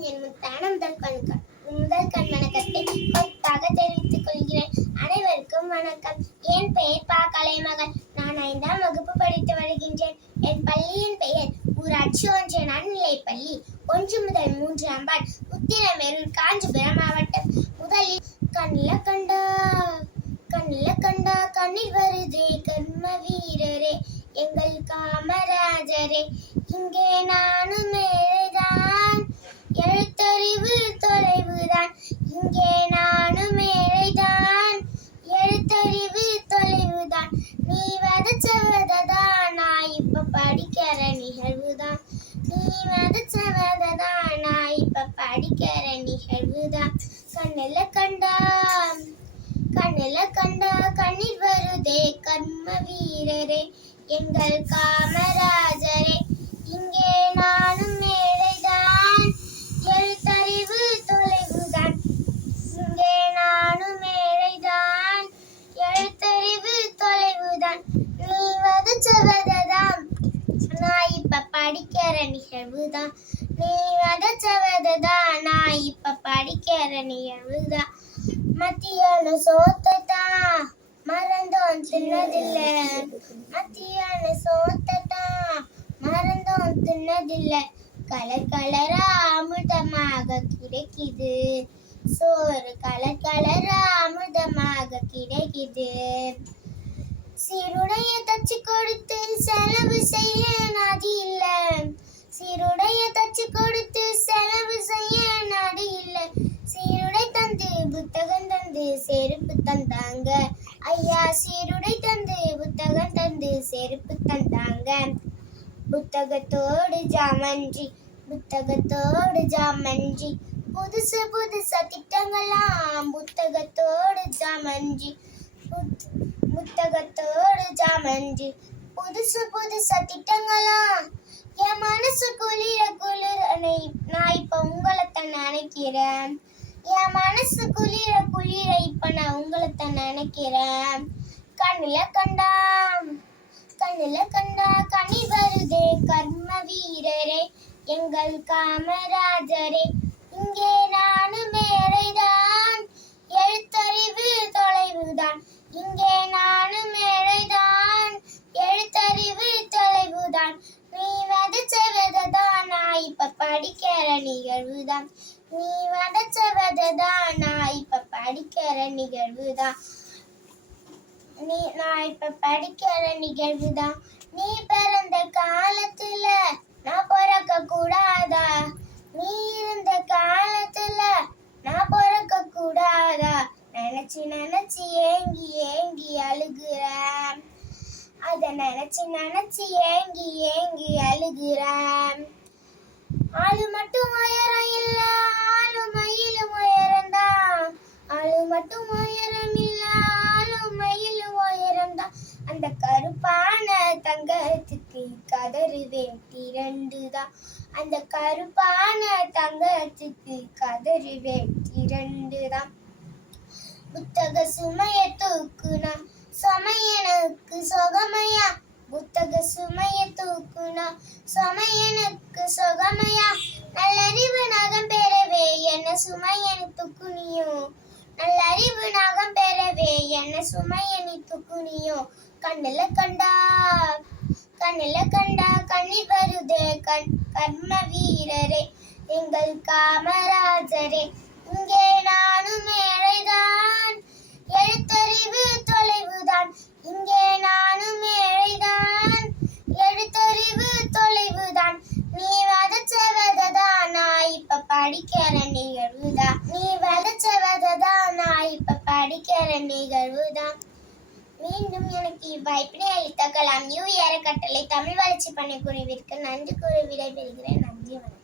அனைவருக்கும் என் முத்தான முதல் கண் வணக்கத்தை கொத்தாக தெரிவித்துக் கொள்கிறேன். அனைவருக்கும் வணக்கம். என் பெயர் பா. கலைமகள். நான் 5ஆம் வகுப்பு படித்து வருகின்றேன். என் பள்ளியின் பெயர் ஊராட்சி ஒன்றிய நடுநிலைப்பள்ளி 1 முதல் 3ஆம் ஆண்டு, உத்திரமேரூர், காஞ்சிபுரம் மாவட்டம். முதலில் கண்ணில கண்டா கண்ணில் வருதே கர்ம வீரரே, எங்கள் காமராஜரே, இங்கே நானும் ஏழைதான், எழுத்தறிவு தொலைவுதான். இங்கே நானும் ஏழைதான், எழுத்தறிவு தொலைவுதான். நீ வதச்சவதான் நான் இப்ப படிக்கிற நிகழ்வுதான். நீ வதச்சவதான் நான் இப்ப படிக்கிற நிகழ்வுதான். கண்ணில கண்டா கண்ணீர் வருதே கர்ம வீரரே, எங்கள் காமராஜரே, இங்கே நானும் ஏழைதான், எழுத்தறிவு தொலைவுதான். இங்கே நானும் ஏழைதான், எழுத்தறிவு தொலைவுதான். நீ வதச்சவதான் நான் இப்ப படிக்கிற நிகழ்வுதான். நீ வதச்சவதான் நான் இப்ப படிக்கிற நிகழ்வுதான். மத்தியான சோத்ததான் மறந்தோம் தின்னதில்லை, மத்தியான சோத்ததான் மறந்தோம் தின்னதில்லை. கலரா அமிர்தமாக கிடைக்குது சோறு, கலரா அமிர்தமாக கிடைக்குது. சீருடைய தச்சு கொடுத்து செலவு செய்ய நாதி இல்ல, சீருடைய தச்சு கொடுத்து செலவு செய்ய நாதி இல்ல. சீருடை தந்து புத்தகம் தந்து செருப்பு தந்தாங்க ஐயா, சீருடை தந்து புத்தகம் தந்து செருப்பு தந்தாங்க. புத்தகத்தோடு ஜாமன்றி புதுசு திட்டங்களாம். புத்தகத்தோடு ஜாமன்றி புதுசு திட்டங்களாம். என் மனசு குளிர நான் இப்ப உங்களைத்தான் நினைக்கிறேன். என் மனசு குளிர இப்ப நான் உங்களைத்தான் நினைக்கிறேன். கண்ணில கண்டா கண்ணீர் வருதே கர்ம வீரரே, எங்கள் காமராஜரே, இங்கே நானும் ஏழைதான், எழுத்தறிவு தொலைவுதான். இங்கே நானும் ஏழைதான், எழுத்தறிவு தொலைவுதான். நீ வதச்சவதான் நான் இப்ப படிக்கிற நிகழ்வுதான். நீ வதச்சவதான் நான் இப்ப படிக்கிற நிகழ்வுதான். நான் இப்ப படிக்கிற நிகழ்வுதான். நீ பிறந்த காலத்துல நான் பிறக்க கூடாதா? நீ இருந்த காலத்துல நான் பிறக்க கூடாதா? நினைச்சு ஏங்கி அழுகுறேன். அத நினைச்சு ஏங்கி அழுகுறேன். ஆளு மட்டும் உயரம் இல்ல, ஆளும் மயிலும் உயரம்தான். ஆளு மட்டும் உயரம் இல்ல, ஆளும் மயிலும் உயரம்தான். அந்த கருப்பான தங்கத்துக்கு கதறுவேன் திரண்டுதான். அந்த கருப்பான தங்கத்துக்கு கதறுவேன் திரண்டுதான். புத்தக சுமைய தூக்குனா சமையனுக்கு சொகமையா, புத்தக சுமைய தூக்குனா சமையனுக்கு சொகமையா. நல்லறிவு நகம் பெறவே என்ன சுமையனி துக்குனியோ, நல்லறிவு நகம் பெறவே என்ன சுமையனி துக்குனியோ. கண்ணில கண்டா கண்ணீர் வருதே கர்ம வீரரே, எங்கள் காமராஜரே, இங்கே நானும் ஏழைதான், எழுத்தறிவு தொலைவுதான். இங்கே நானும் ஏழைதான், எழுத்தறிவு தொலைவுதான். நீ வதச்சவதான் நான் இப்ப படிக்கிற நிகழ்வுதான். நீ வதச்சவதான் நான் இப்ப படிக்கிற நிகழ்வுதான். மீண்டும் எனக்கு இவ்வாய்ப்பினை அளித்த கலாம் யூ அறக்கட்டளை தமிழ் வளர்ச்சி பணிக்குழுவிற்கு நன்றி கூறி விடைபெறுகிறேன். நன்றி, வணக்கம்.